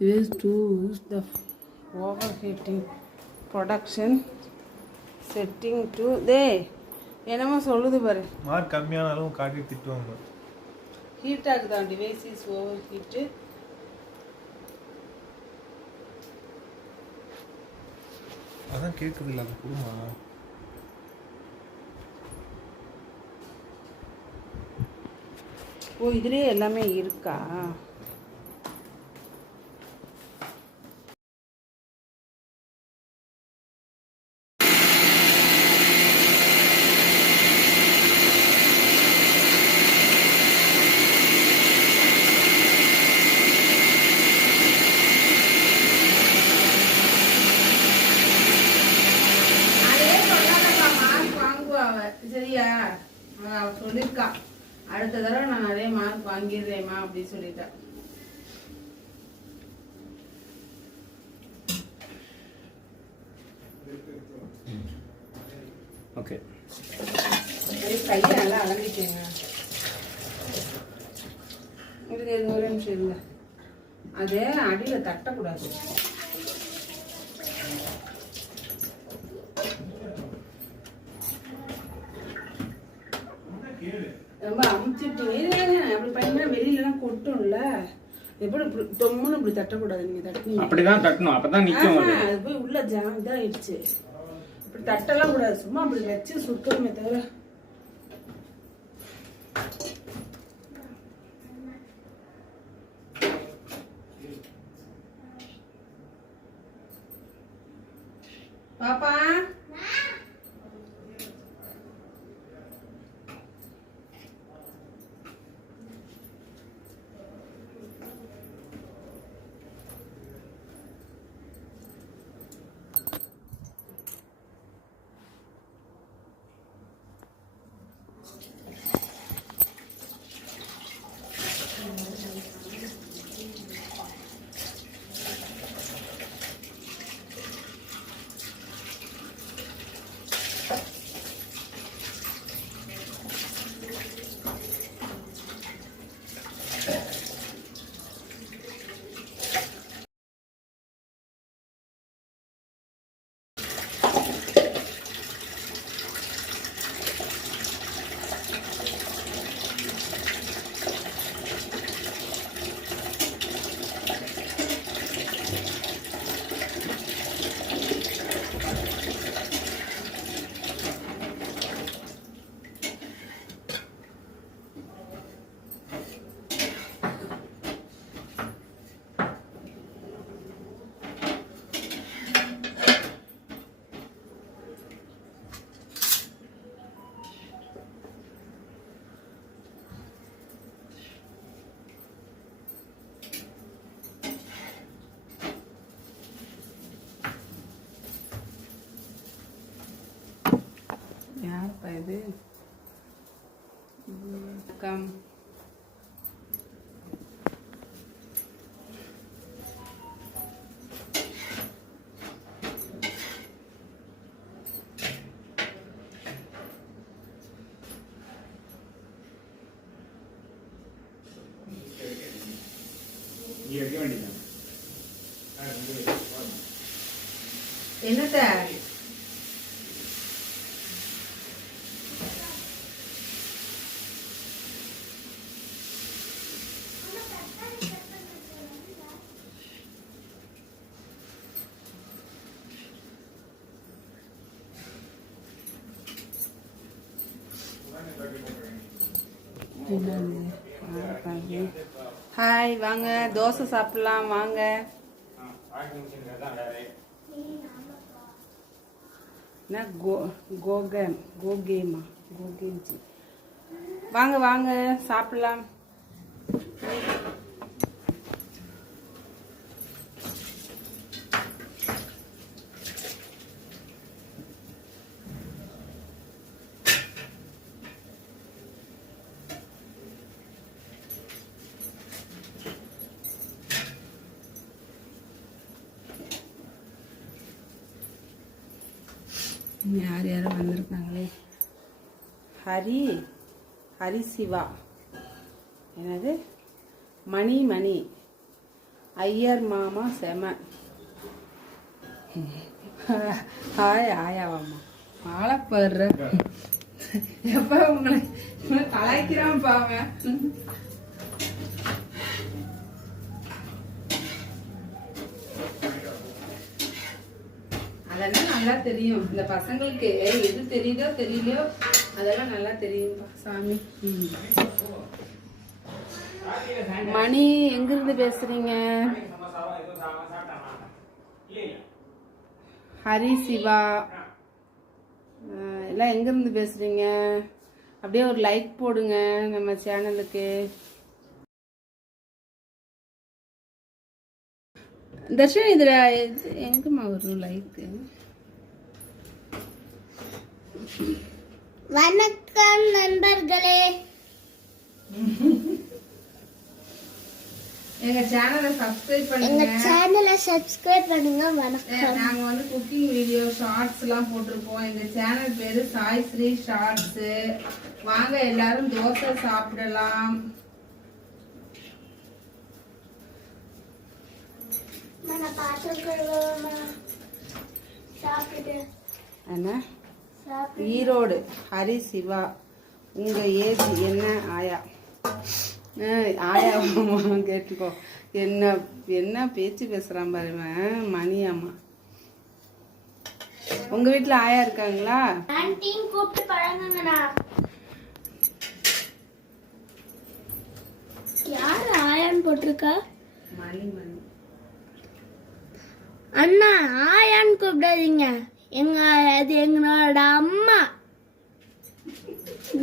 This to use the overheating production setting to தே என்னமோ சொல்லுது பாரு. மார்க் கம்மியானாலும் காட்டி திட்டுவாங்க ஹீட் ஆகுதான் டிவைஸ் இஸ் ஓவர் ஹீட்டு அதான் கேட்குது இல்லை அது கொடுமா? ஓ இதுலயே எல்லாமே இருக்கா அதே சொல்லாதப்பா மார்க் வாங்குவா அவ சரியா? அவ அவ சொல்லியிருக்கா அடுத்த தடவை நான் அதே மார்க் வாங்கிடுறேம்மா அப்படின்னு சொல்லிட்டா. ஓகே. சரி கையை நல்லா அலம்பிட்டேங்க இருங்க ஒரு நிமிஷம் இருங்க. அது அடியில் தட்டக்கூடாது. கொட்டும்ல. எப்படி தொம்முன்னு இப்படி தட்டக்கூடாது நீங்க தட்டினீங்க. அப்படிதான் தட்டணும். அப்பதான் நிக்கும் அது. போய் உள்ள ஜாம் இதாயிடுச்சு. இப்படி தட்டலாம் கூடாது. சும்மா அப்படி வச்சு சுத்தணுமே தவிர. பாப்பா. யாருப்பா இது வணக்கம் எடுக்க வேண்டியது என்னத்த ஹாய் வாங்க. தோசை சாப்பிடலாம். வாங்க. என்ன? கோ கோகேம் கோகேமா கோகேம்ச்சி வாங்க வாங்க. சாப்பிடலாம். யார் யாரும் வந்திருக்காங்களே? ஹரி ஹரி சிவா. என்னது? மணி மணி. ஐயர் மாமா செம. ஹாய் ஆயாவாம்மா மாலை போடுற எப்ப உங்களை உங்களை கலாய்க்கிறான் பாவன் அதெல்லாம் நல்லா தெரியும். இந்த பசங்களுக்கு எது தெரியுதோ தெரியலையோ அதெல்லாம் நல்லா தெரியும் சாமி. மணி எங்கிருந்து பேசுறீங்க? ஹரி சிவா. எல்லாம் எங்கிருந்து பேசுறீங்க? அப்படியே ஒரு லைக் போடுங்க நம்ம சேனலுக்கு தர்ஷன் இதுல இது எங்கம்மா வரும் லைக்கு வணக்கம் நண்பர்களே. எங்க சேனலை சப்ஸ்கிரைப் எங்க பண்ணுங்க சேனலை சப்ஸ்கிரைப் பண்ணுங்க. வணக்கம். நாங்க வந்து குக்கிங் வீடியோ ஷார்ட்ஸ் எல்லாம் போட்டிருப்போம். எங்க சேனல் பேரு சாய் ஸ்ரீ ஷார்ட்ஸ் வாங்க எல்லாரும் தோசை சாப்பிடலாம். சாப்பிட்டு என்ன சாப்பிட்டு ஈரோடு ஹரி சிவா உங்க ஏஜ் என்ன ஆயா ஆயா கேட்டுக்கோ என்ன என்ன பேச்சு பேசுறான் பாருங்க மணி அம்மா உங்க வீட்ல ஆயா இருக்காங்களா கூப்பிட்டு யார் ஆயான்னு போட்டிருக்கா மணி மணி அண்ணா ஆயான்னு கூப்பிடாதீங்க. எங்க அது எங்களோட அம்மா.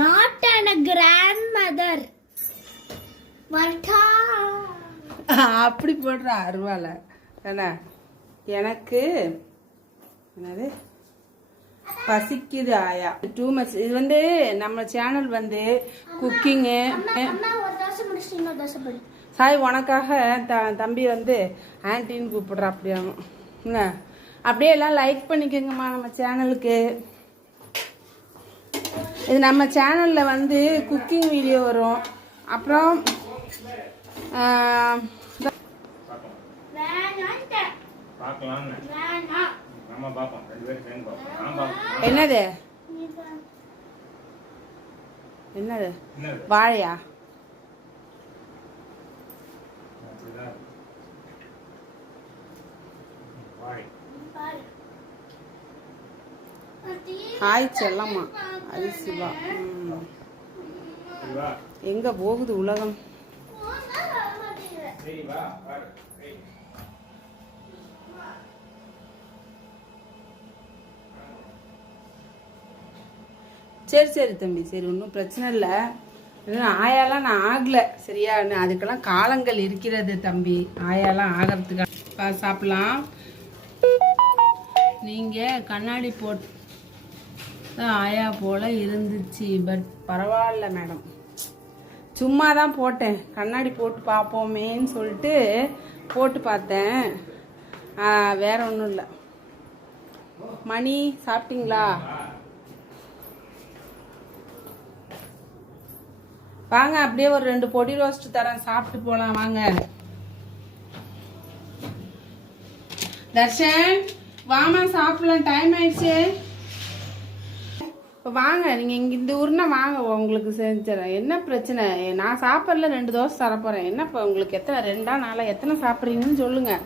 நாட் அண்ட் கிராண்ட் மதர் அப்படி போடுற அருவால என்ன எனக்கு என்னது? பசிக்குது ஆயா. டூ மச் இது வந்து நம்ம சேனல் வந்து குக்கிங்கு சாய் உனக்காக த தம்பி வந்து ஆன்டின்னு கூப்பிடுறா அப்படியாகும் என்ன? அப்படியே எல்லாம் லைக் பண்ணிக்கோங்கம்மா நம்ம சேனலுக்கு இது நம்ம சேனலில் வந்து குக்கிங் வீடியோ வரும். அப்புறம் ஆஹ், வேணான்ட்டேன் பார்க்கலாம்னு வேணாம் நம்ம பார்ப்போம் ரெண்டு பேரும் சேர்ந்து பார்ப்போம் நான் பார்ப்போம் என்னது நீ பா- என்னது என்னது வாழையா அப்படிதான் இருக்கு. வாழை ஹாய் செல்லம்மா அது சிவா எங்க போகுது உலகம். சரி. சரி தம்பி. சரி ஒன்றும் பிரச்சனை இல்லை. இன்னும் ஆயாலாம் நான் ஆகல. சரியா? அதுக்கெல்லாம் காலங்கள் இருக்கிறது தம்பி. ஆயாலாம் ஆகிறதுக்கு சாப்பிடலாம். நீங்கள் கண்ணாடி போட் ஆயா போல இருந்துச்சு பட் பரவாயில்ல மேடம். சும்மா தான் போட்டேன். கண்ணாடி போட்டு பார்ப்போமேன்னு சொல்லிட்டு போட்டு பார்த்தேன். வேற ஒன்றும் இல்லை. மணி சாப்பிட்டீங்களா? வாங்க அப்படியே ஒரு ரெண்டு பொடி ரோஸ்ட் தரேன். சாப்பிட்டு போகலாம் வாங்க. தர்ஷன் வாமா சாப்பிடலாம். டைம் ஆயிடுச்சு. வாங்க நீங்கள் இங்கே இந்த ஊர்னா வாங்க உங்களுக்கு செஞ்சுறேன் என்ன பிரச்சனை? நான் சாப்பிடல ரெண்டு தோசை தரப்போகிறேன் என்ன இப்போ உங்களுக்கு எத்தனை ரெண்டா நாளா எத்தனை சாப்பிட்றீங்கன்னு சொல்லுங்கள்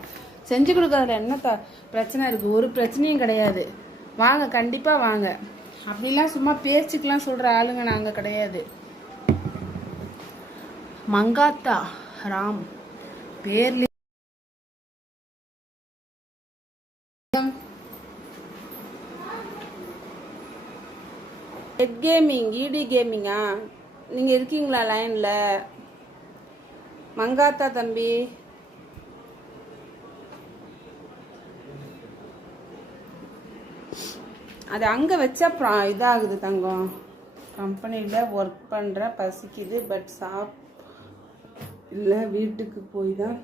செஞ்சு கொடுக்கறதுல என்ன த பிரச்சனை இருக்குது ஒரு பிரச்சனையும் கிடையாது. வாங்க கண்டிப்பாக வாங்க. அப்படிலாம் சும்மா பேச்சுக்கெலாம் சொல்கிற ஆளுங்க நாங்கள் கிடையாது. மங்காத்தா ராம். பேர்ல ஹெட் கேமிங் இடி கேமிங்கா நீங்கள் இருக்கீங்களா லைனில் மங்காத்தா தம்பி. அது அங்கே வச்சா ப்ரா- இதாகுது தங்கம். கம்பெனியில் ஒர்க் பண்ணுற பசிக்குது பட் சாப் இல்லை வீட்டுக்கு போய் தான்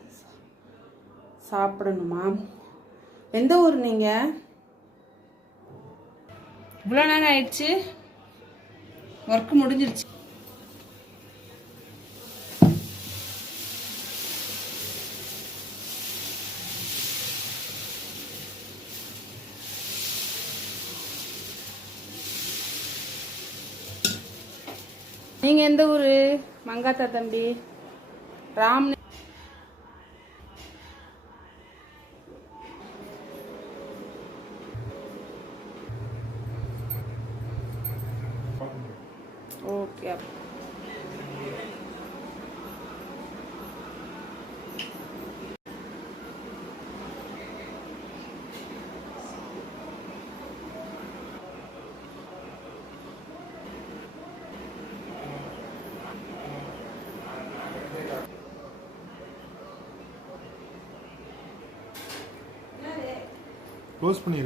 சாப்பிடணுமா? எந்த ஊர் நீங்கள் இவ்வளோ நேரம் ஆயிடுச்சு. ஒர்க் முடிஞ்சிருச்சு. நீங்க எந்த ஊரு? மங்காத்தா தம்பி. ராம் க்ளோஸ் பண்ணி